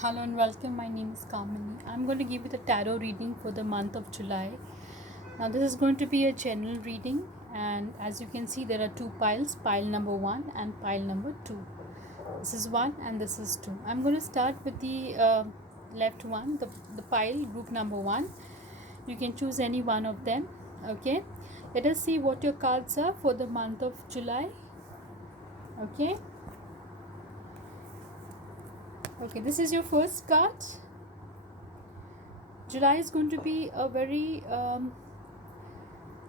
Hello and welcome. My name is Kamini. I'm going to give you the tarot reading for the month of July. Now, this is going to be a general reading, and as you can see, there are two piles, pile number 1 and pile number 2. This is 1 and this is 2. I'm going to start with the left one, the pile, group number 1. You can choose any one of them. Okay, let us see what your cards are for the month of July. Okay. Okay, this is your first card. July is going to be a very,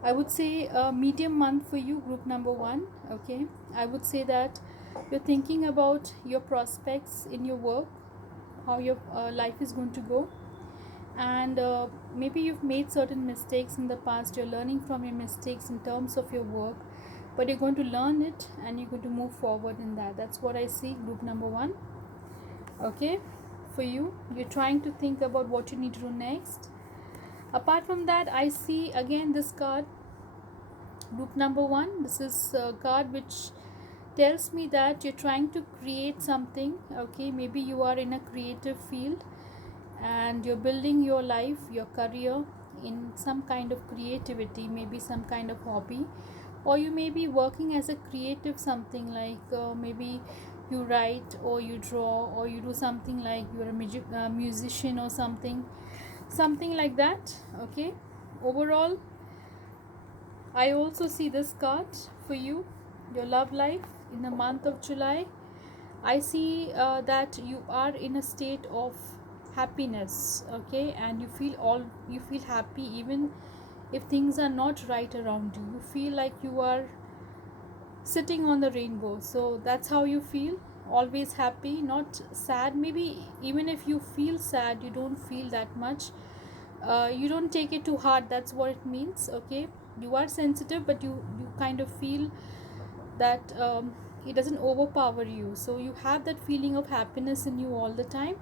I would say, a medium month for you, group number 1. Okay, I would say that you're thinking about your prospects in your work, how your life is going to go, and maybe you've made certain mistakes in the past. You're learning from your mistakes in terms of your work, but you're going to learn it and you're going to move forward in that. That's what I see, group number 1. Okay, for you, you're trying to think about what you need to do next. Apart from that, I see again this card, group number 1. This is a card which tells me that you're trying to create something. Okay, maybe you are in a creative field and you're building your life, your career in some kind of creativity, maybe some kind of hobby, or you may be working as a creative something like maybe you write or you draw or you do something like you're a musician or something like that. Okay, overall I also see this card for you, your love life in the month of July. I see that you are in a state of happiness, okay, and you feel happy even if things are not right around you. You feel like you are sitting on the rainbow. So that's how you feel, always happy, not sad. Maybe even if you feel sad, you don't feel that much. You don't take it too hard, that's what it means. Okay, you are sensitive, but you kind of feel that it doesn't overpower you, so you have that feeling of happiness in you all the time,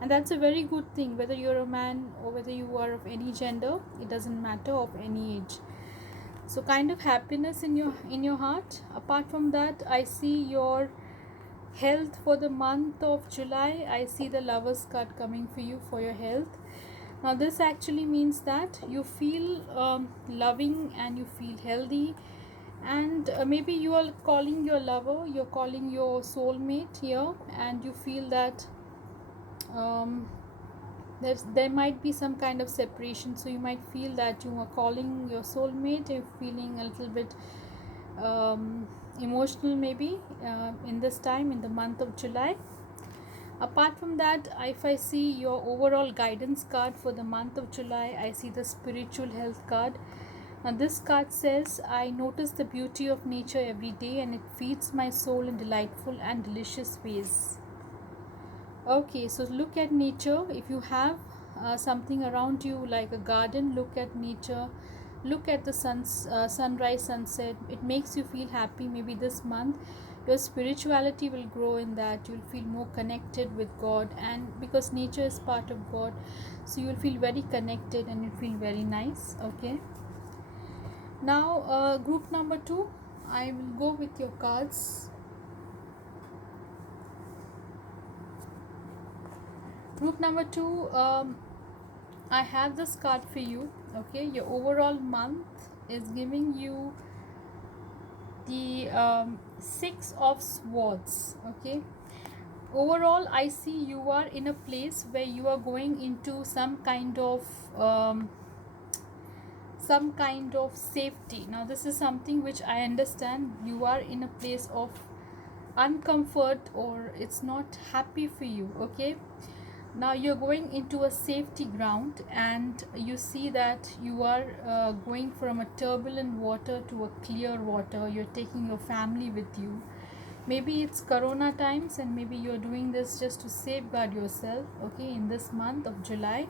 and that's a very good thing. Whether you're a man or whether you are of any gender, it doesn't matter, of any age. So kind of happiness in your heart. Apart from that, I see your health for the month of July. I see the Lovers card coming for you for your health. Now this actually means that you feel loving and you feel healthy, and maybe you are calling your lover, you're calling your soulmate here, and you feel that um, there might be some kind of separation. So you might feel that you are calling your soulmate, you're feeling a little bit emotional maybe in this time, in the month of July. Apart from that, if I see your overall guidance card for the month of July, I see the spiritual health card. Now this card says, I notice the beauty of nature every day and it feeds my soul in delightful and delicious ways. Okay, so look at nature. If you have something around you like a garden, look at nature, look at the sunrise, sunset. It makes you feel happy. Maybe this month your spirituality will grow in that. You'll feel more connected with God, and because nature is part of God, so you'll feel very connected and you'll feel very nice. Okay, now group number 2, I will go with your cards. Group number 2, I have this card for you. Okay, your overall month is giving you the 6 of Swords. Okay, overall I see you are in a place where you are going into some kind of safety. Now this is something which I understand. You are in a place of uncomfort, or it's not happy for you. Okay, now you're going into a safety ground, and you see that you are going from a turbulent water to a clear water. You're taking your family with you. Maybe it's corona times, and maybe you're doing this just to safeguard yourself. Okay, in this month of July,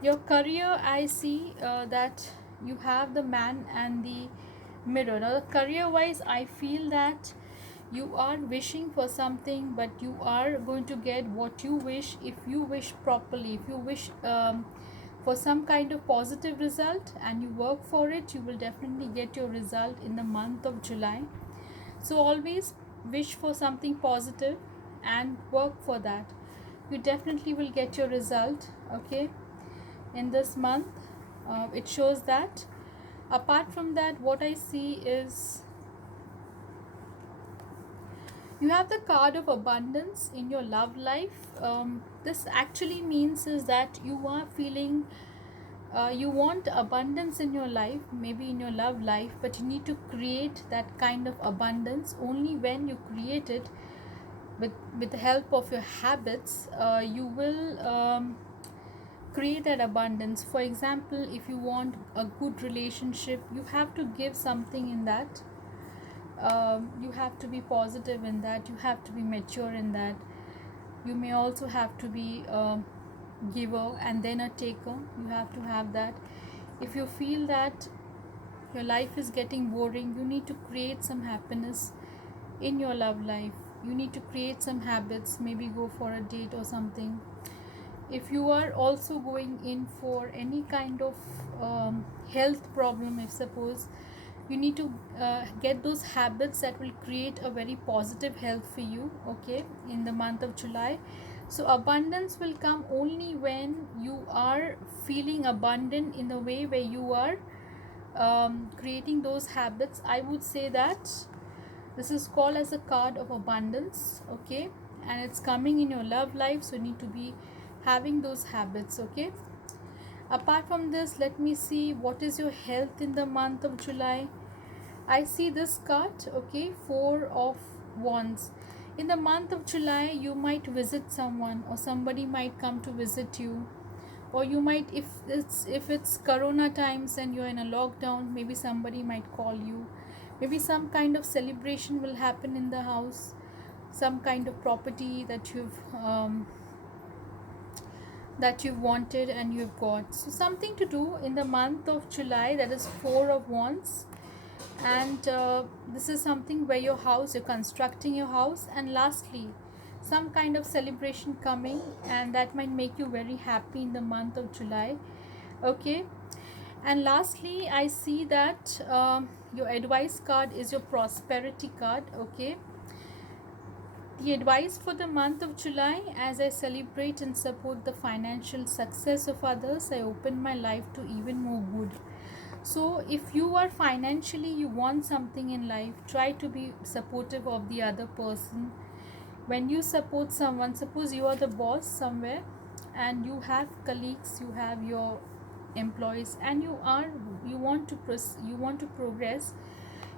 your career, I see that you have the Man and the Mirror. Now career wise, I feel that you are wishing for something, but you are going to get what you wish. If you wish properly, if you wish for some kind of positive result and you work for it, you will definitely get your result in the month of July. So always wish for something positive and work for that. you definitely will get your result, okay, in this month. It shows that. Apart from that, what I see is you have the card of abundance in your love life. This actually means is that you are feeling you want abundance in your life, maybe in your love life, but you need to create that kind of abundance. Only when you create it with the help of your habits, you will create that abundance. For example, if you want a good relationship, you have to give something in that. You have to be positive in that, you have to be mature in that. You may also have to be a giver and then a taker. You have to have that. If you feel that your life is getting boring, you need to create some happiness in your love life. You need to create some habits, maybe go for a date or something. If you are also going in for any kind of health problem, if suppose you need to get those habits that will create a very positive health for you, okay, in the month of July. So abundance will come only when you are feeling abundant in the way where you are creating those habits. I would say that this is called as a card of abundance, okay, and it's coming in your love life, so you need to be having those habits, okay. Apart from this, let me see what is your health in the month of July. I see this card, okay, 4 of Wands. In the month of July, you might visit someone, or somebody might come to visit you, or you might, if it's Corona times and you're in a lockdown, maybe somebody might call you. Maybe some kind of celebration will happen in the house, some kind of property that you've wanted and you've got. So something to do in the month of July, that is 4 of Wands. And this is something where you're constructing your house. And lastly, some kind of celebration coming, and that might make you very happy in the month of July, okay. And lastly, I see that your advice card is your prosperity card, okay. The advice for the month of July: as I celebrate and support the financial success of others, I open my life to even more good. So if you are financially, you want something in life, try to be supportive of the other person. When you support someone, suppose you are the boss somewhere and you have colleagues, you have your employees, and you want to progress,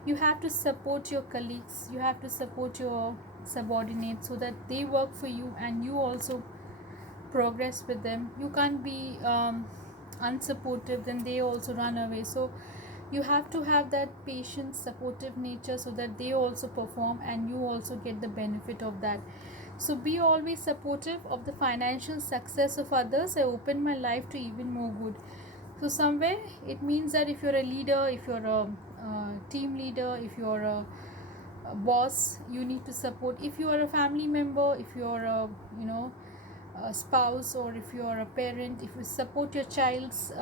you have to support your colleagues, you have to support your subordinates, so that they work for you and you also progress with them. You can't be unsupportive, then they also run away. So you have to have that patient, supportive nature, so that they also perform and you also get the benefit of that. So be always supportive of the financial success of others. I open my life to even more good. So somewhere it means that if you're a leader, if you're a team leader, if you're a boss, you need to support. If you are a family member, if you're a spouse, or if you are a parent, if you support your child's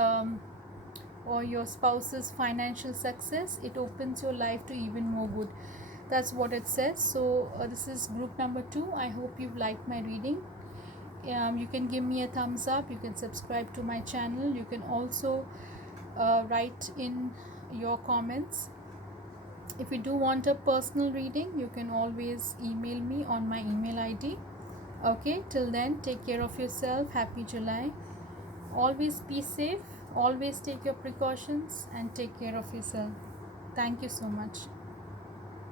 or your spouse's financial success, it opens your life to even more good. That's what it says. So this is group number 2. I hope you've liked my reading. You can give me a thumbs up, you can subscribe to my channel, you can also write in your comments. If you do want a personal reading, you can always email me on my email ID. Okay, till then, take care of yourself. Happy July. Always be safe, always take your precautions, and take care of yourself. Thank you so much.